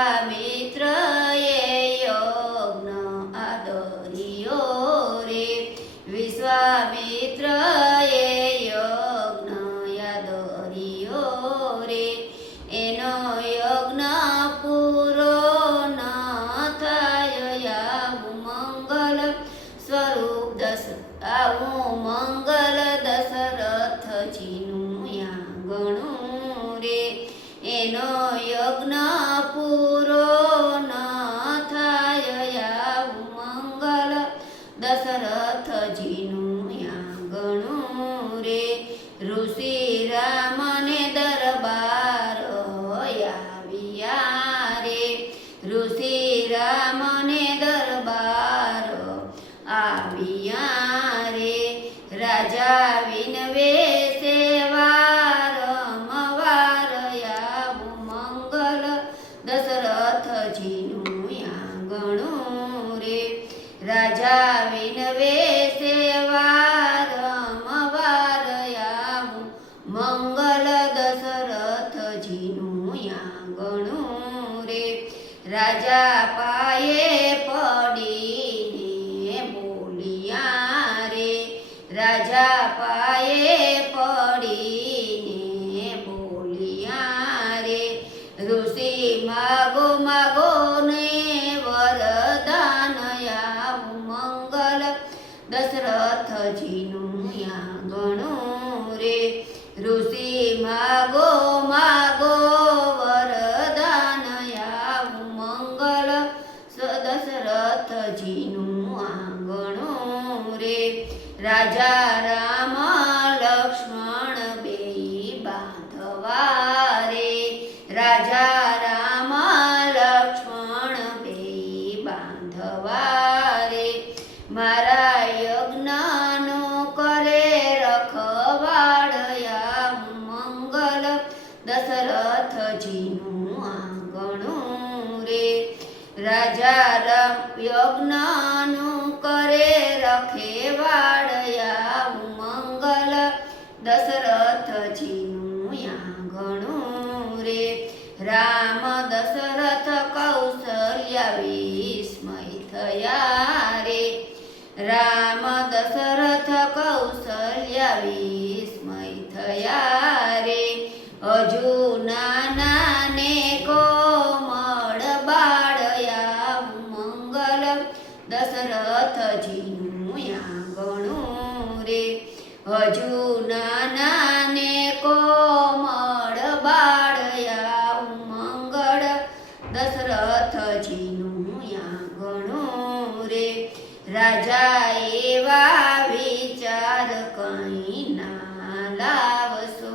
વિશ્વામિત્રએ યજ્ઞ આદર્યો રે, વિશ્વામિત્રએ યજ્ઞ આદર્યો રે, એનો યજ્ઞ પૂરો ન થાય આવું મંગલ સ્વરૂપ આવું મંગલ દશરથજીનું આંગણું રે, એનો યજ્ઞ પૂરો ન થાય આવું મંગલ દશરથજીનું આંગણું રે, ઋષિ રામને દરબાર આવ્યા રે, ઋષિ રામને દરબાર આવ્યા રે, રાજા વિનવે સેવાર મવાર આવું મંગલ દશરથજીનું આંગણું રે, રાજા વિનવે સેવાર મવાર આવું મંગલ દશરથજીનું આંગણું રે, રાજા પાયે પડીને બોલ્યા રે, રાજા પાયે પડીને બોલ્યા રે, ઋષિ માગો માગો ને વરદાન આવું મંગલ દશરથજીનું આંગણું રે, ઋષિ માગો માગો વરદાન આવું મંગલ દશરથજીનું આંગણું રે, રાજા રામ લક્ષ્મણ બેય બાંધવા રે, રાજા રામ લક્ષ્મણ બેય બાંધવા રે, મારા યજ્ઞનો કરે રખવાડ આવું મંગલ દશરથજીનું આંગણું રે, રાજા રામ યજ્ઞનું કરે રખેવાડ આવું મંગલ દશરથજીનું આંગણું રે, રામ દશરથ કૌશલ્ય વિસ્મય થયા રે, રામ દશરથ કૌશલ્ય વિસ્મય થયા રે, હજુ નાના ને કોમળ બાળ આવું મંગલ દશરથજીનું આંગણું રે, હજુ નાના ને કોમળ બાળ આવું મંગળ દશરથજીનું આંગણું રે, રાજા એવા વિચાર કઈ ના લાવશો,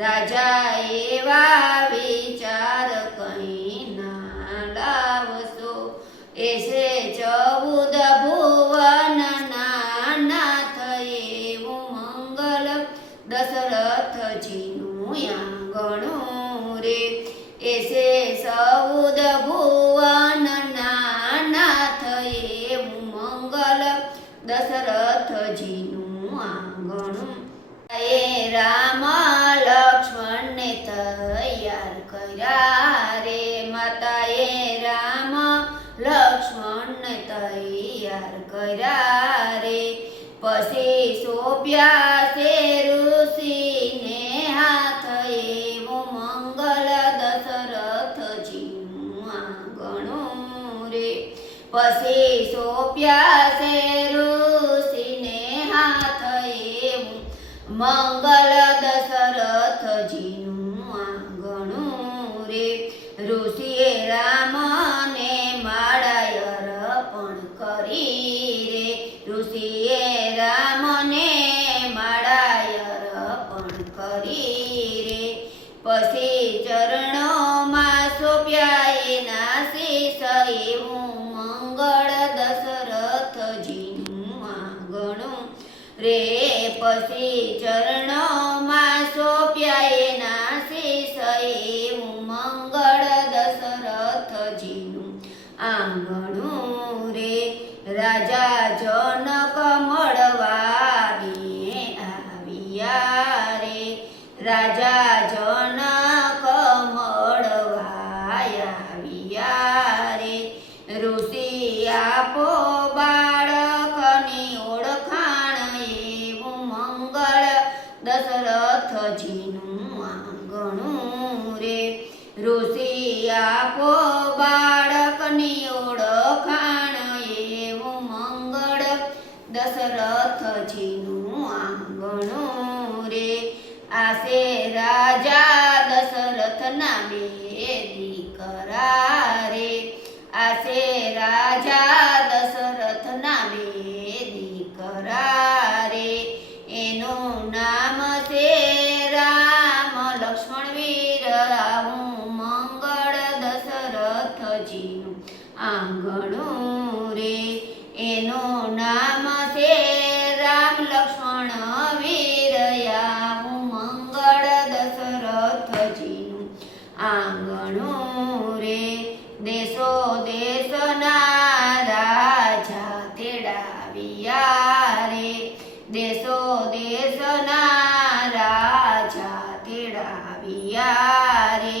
રાજા એવા વિચાર કઈ ના લાવશો, એસે 14 ભુવન નાથ એવું મંગલ દશરથજીનું આંગણું રે, એસે 14 ભુવન નાથ એવું મંગલ દશરથજીનું આંગણું, એ રામ લક્ષ્મણને તૈયાર કર્યા રે, માતાએ રામ લક્ષ્મણને તૈયાર કર્યા રે, પછી સોંપ્યા છે ઋષિને હાથ એવું મંગલ દશરથજીનું આંગણું રે, પછી સોંપ્યા છે ઋષિને હાથ એવું મંગલ દશરથજીનું આંગણું રે, ઋષિએ રામને માળા અર્પણ કરી રે, ઋષિએ રામને માળા અર્પણ કરી રે, પછી ચરણોમાં સોંપ્યા એના શીશ એવું મંગળ દશરથજીનું આંગણું રે, પછી ચરણોમાં સોંપ્યા એના શીશ એવું મંગળ દશરથજીનું આંગણું રે, રાજા જનક મળવાને આવ્યા રે, રાજા જનક મળવા આવ્યા દશરથજીનું આંગણું રે. ઋષિ આપો બાળકની ઓળખાણ એવું મંગળ દશરથજીનું આંગણું રે. આસે રાજા દશરથના બે દીકરા રે. આસે રાજા દશરથના બે દીકરા રે. એનું નામ છે રામ લક્ષ્મણ વીર આવું મંગળ દશરથજીનું આંગણું રે. એનું નામ છે રામ લક્ષ્મણ વીર આવું મંગળ દશરથજીનું આંગણું રે. દેશો દેશના રાજા તેડાવ્યા રે. દેશો દેશના રાજા તેડાવ્યા રે.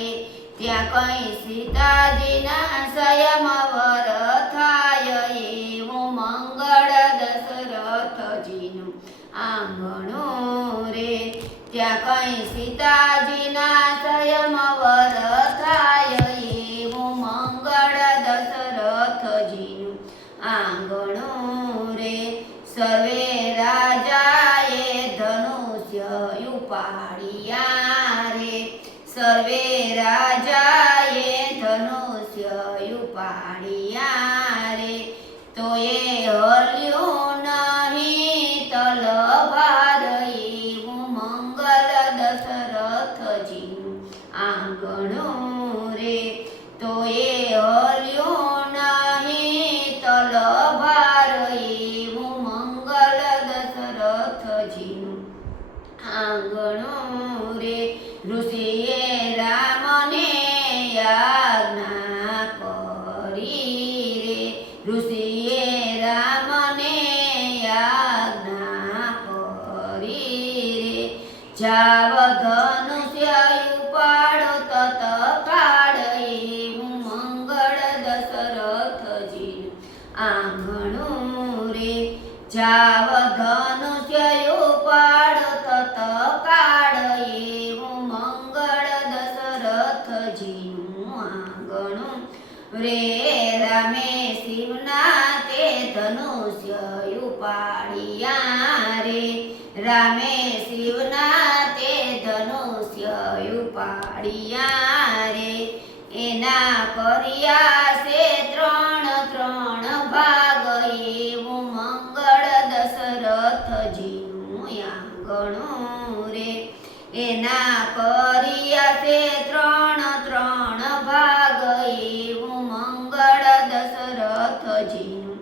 ત્યાં કઈ સીતાજીના સ્વયંવર થાય એવું મંગળ દશરથજીનું આંગણું રે. ત્યાં કઈ સીતાજીના સ્વયંવર થાય એવું મંગળ દશરથજીનું આંગણું રે. સર્વે રાજાએ ધનુષ્ય ઉપાડ્યા રે. સર્વે રાજાએ ધનુષ્ય ઉપાડ્યા રે. તો એ હલ્યું નહીં તલવાર એવું મંગલ દશરથજીનું આંગણું રે. તો એ હલ્યું નહીં તલવાર એવું મંગલ દશરથજીનું આંગણું રે. ઋષિએ રામને આજ્ઞા કરી રે. ઋષિએ રામને આજ્ઞા કરી રે. જાવ ધનુષ્ય ઉપાડો તત્કાળ એવું મંગળ દશરથજીનું આંગણું રે. જાવ ધનુષ્ય ઉપાડો તત્કાળ એવું મંગળ દશરથજીનું આંગણું રે. રામે શિવના તે ધનુષ્ય ઉપાડ્યા રે. રામે શિવના તે ધનુષ્ય ઉપાડ્યા રે. એના કર્યા છે ત્રણ ત્રણ ભાગ એવું મંગળ દશરથજીનું આંગણું રે. એના કર્યા છે ત્રણ ત્રણ ભાગ એવું મંગળ દશરથજીનું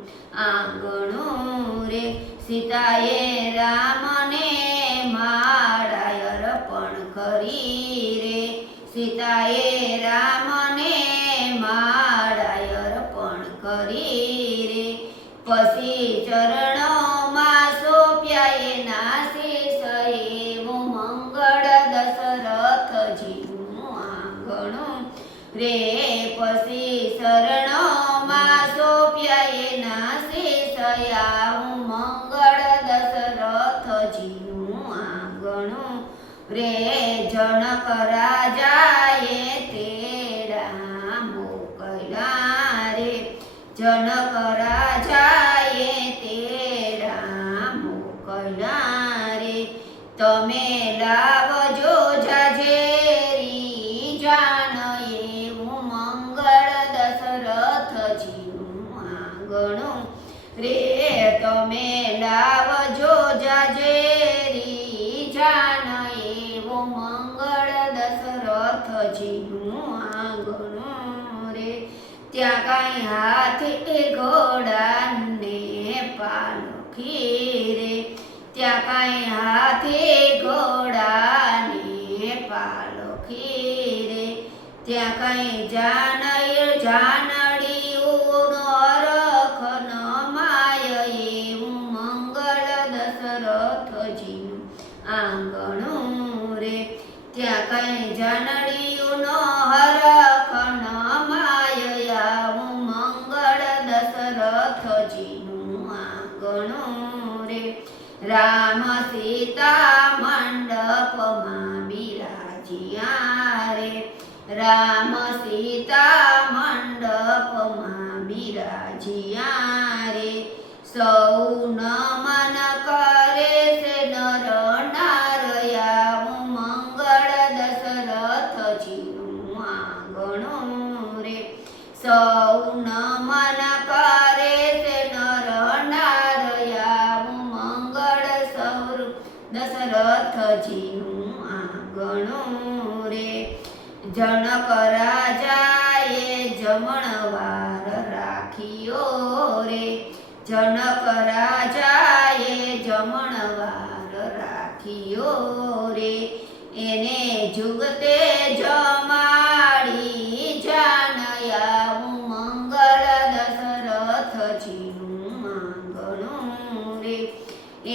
આંગણું રે. સીતાએ રામને માળા અર્પણ કરી રે. સીતાએ રામને માળા અર્પણ કરી રે. પછી ચરણોમાં સોંપ્યા એના શીશ એવું મંગળ દશરથજીનું આંગણું રે. પછી શરણોમાં સોંપ્યા એના શીશ આવું મંગળ દશરથજીનું આંગણું રે. જનક રાજાએ તેડા મોકલ્યા રે. જનક રાજાએ તેડા મોકલ્યા રે. તમે લાવજો જાજેરી જાન એવું મંગળ દશરથજીનું આંગણું રે. તમે લાવજો જાજેરી જાન એવું મંગળ દશરથજીનું આંગણું રે. ત્યાં કાંઈ હાથી ઘોડાને પાલખી રે. ત્યાં કાંઈ હાથી ઘોડાને પાલખી રે. ત્યાં કાંઈ જાનડીઓનો અરખ ન માય એવું મંગળ દશરથજીનું આંગણું રે. ત્યાં કાંઈ જાનડીઓનો હરખ ન માય આવું મંગળ દશરથજીનું આંગણું રે. રામ સીતા મંડપમાં રામ સીતા મંડપમાં બિરાજ્યા રે. સૌ નમન કરે છે નર નાર, આવું મંગળ દશરથજીનું આંગણું રે. સૌ નમન કરે છે નર નાર, આવું મંગળ દશરથજીનું આંગણું રે. જનક રાજાએ જમણવાર રાખ્યો રે. જનક રાજાએ જમણવાર રાખ્યો રે. એને જુગતે જમાડી જાન, આવું મંગળ દશરથજીનું આંગણું રે.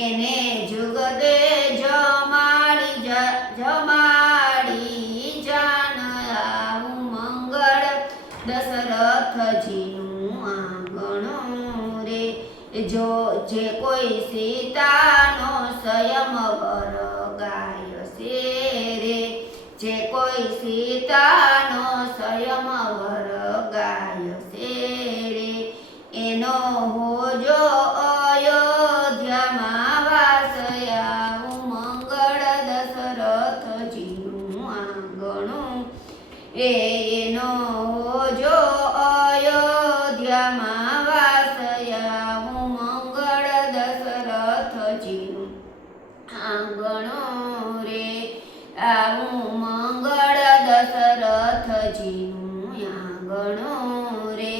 એને જુગતે જમાડી જાન, આવું મંગળ દશરથજીનું આંગણું રે. જો જે કોઈ સીતાનો સ્વયંવર ગાય છે રે. જે કોઈ સીતાનો સ્વયંવર ગાય છે રે. એનો હોજો અયોધ્યામાં વાસ, આવું મંગળ દશરથજીનું આંગણું. એનો હોજો અયોધ્યામાં વાસ, આવું મંગળ દશરથજીનું આંગણું રે. આવું મંગળ દશરથજીનું આંગણું રે.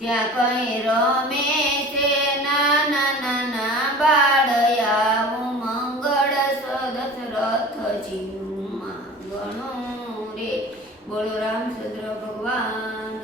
ત્યાં કઈ રમે છે નાના નાના બાળ, આવું મંગળ દશરથજીનું આંગણું રે. બોલો રામચંદ્ર ભગવાન